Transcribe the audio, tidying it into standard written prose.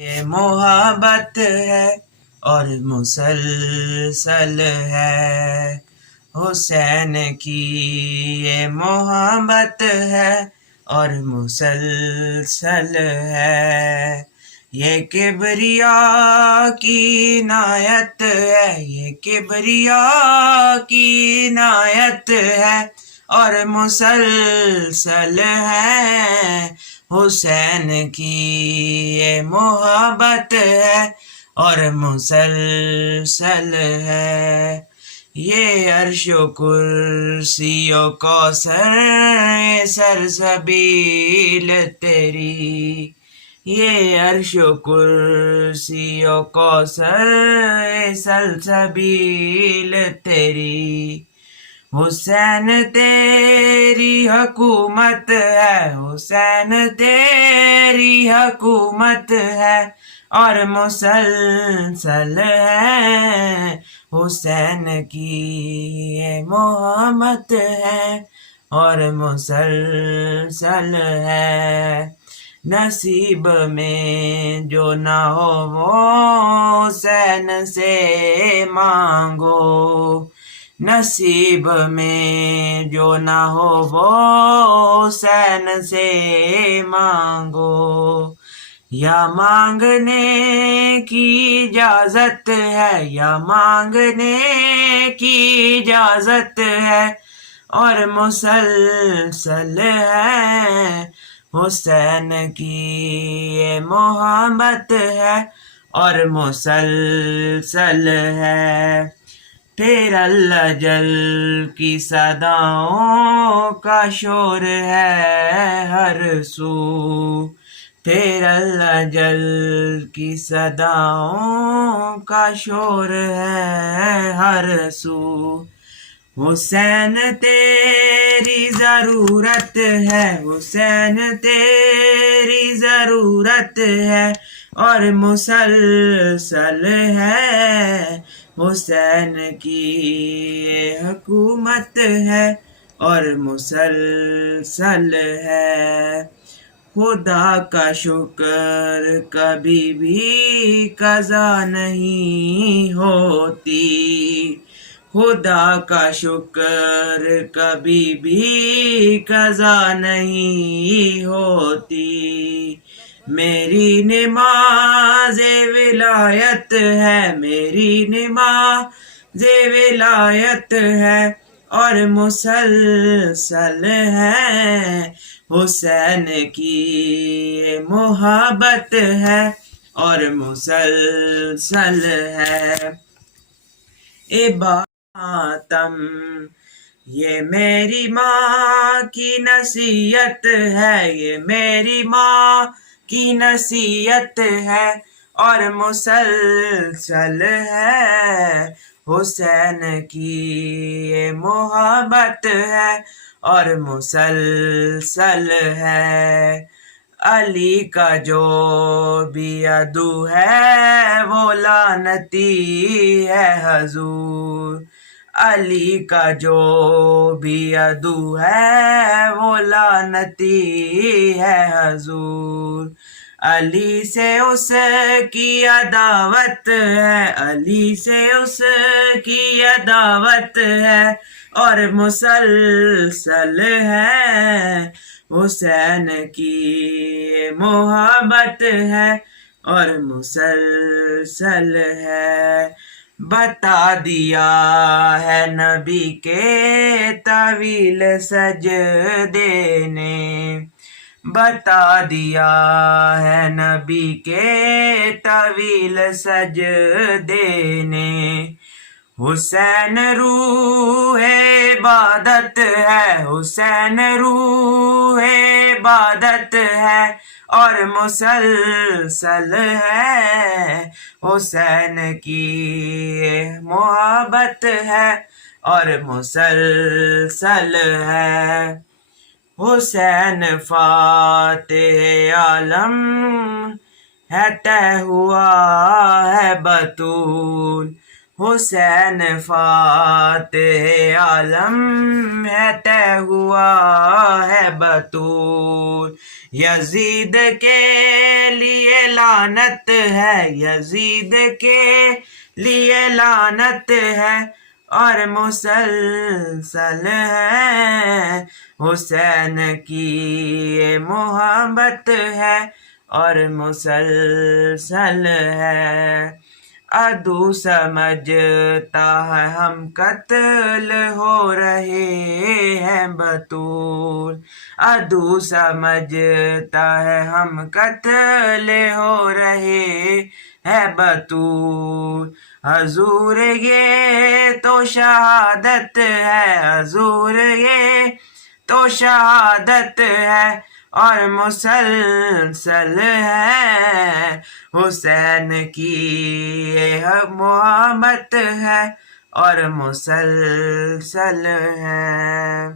یہ محبت ہے اور مسلسل ہے، حسین کی یہ محبت ہے اور مسلسل ہے، یہ کبریاء کی عنایت ہے، یہ کبریاء کی عنایت ہے اور مسلسل ہے، حسین کی یہ محبت ہے اور مسلسل ہے، یہ عرش و کرسی و کوثر سرسبیل تیری، یہ عرش و کرسی و کوثر سلسبیل تیری، حسین تیری حکومت ہے، حسین تیری حکومت ہے اور مسلسل ہے، حسین کی یہ محبت ہے اور مسلسل ہے، نصیب میں جو نہ ہو وہ حسین سے مانگو، نصیب میں جو نہ ہو وہ حسین سے مانگو، یا مانگنے کی اجازت ہے، یا مانگنے کی اجازت ہے اور مسلسل ہے، حسین کی یہ محبت ہے اور مسلسل ہے، پھر اللہ جل کی صداؤں کا شور ہے ہر سو، پھر اللہ جل کی صداؤں کا شور ہے ہر سو، حسین تیری ضرورت ہے، حسین تیری ضرورت ہے اور مسلسل ہے، حسین کی یہ حکومت ہے اور مسلسل ہے، خدا کا شکر کبھی بھی قضا نہیں ہوتی، خدا کا شکر کبھی بھی قضا نہیں ہوتی، میری نماز ولایت ہے، میری نماز ولایت ہے اور مسلسل ہے، حسین کی محبت ہے اور مسلسل ہے، اے ماتم یہ میری ماں کی نصیحت ہے، یہ میری ماں کی نصیحت ہے اور مسلسل ہے، حسین کی یہ محبت ہے اور مسلسل ہے، علی کا جو بھی عدو ہے وہ لعنتی ہے حضور، علی کا جو بھی عدو ہے وہ لعنتی ہے حضور، علی سے اس کی عداوت ہے، علی سے اس کی عداوت ہے اور مسلسل ہے، حسین کی محبت ہے اور مسلسل ہے، بتا دیا ہے نبی کے طویل سجدے نے، بتا دیا ہے نبی کے طویل سجدے نے، حسین روح عبادت ہے، حسین روح عبادت ہے اور مسلسل ہے، حسین کی محبت ہے اور مسلسل ہے، حسین فاتح عالم ہے، طے ہوا ہے بطول، حسین فاتح عالم ہے، طے ہوا ہے بطول، یزید کے لیے لعنت ہے، یزید کے لیے لعنت ہے، اور مسلسل ہے، حسین کی یہ محبت ہے، اور مسلسل ہے۔ عدو سمجھتا ہے ہم قتل ہو رہے ہیں بطول، عدو سمجھتا ہے ہم قتل ہو رہے ہیں بطول، حضور یہ تو شہادت ہے، حضور یہ تو شہادت ہے، اور مسلسل ہے، حسین کی یہ محبت ہے، اور مسلسل ہے۔